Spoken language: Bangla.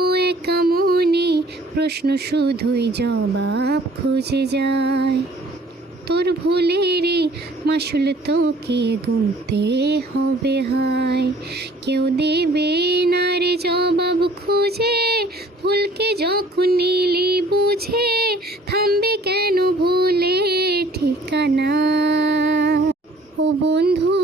ও একা মনে প্রশ্ন শুধুই জবাব খুঁজে যায়। তোর ভুলেরই মাসুল তোকে গুনতে হবে হায়। কেউ দেবে না রে জবাব খুঁজে, ভুলকে যখন নিলি বুঝে, থামবে কেন ভুলে ঠিকানা। ও বন্ধু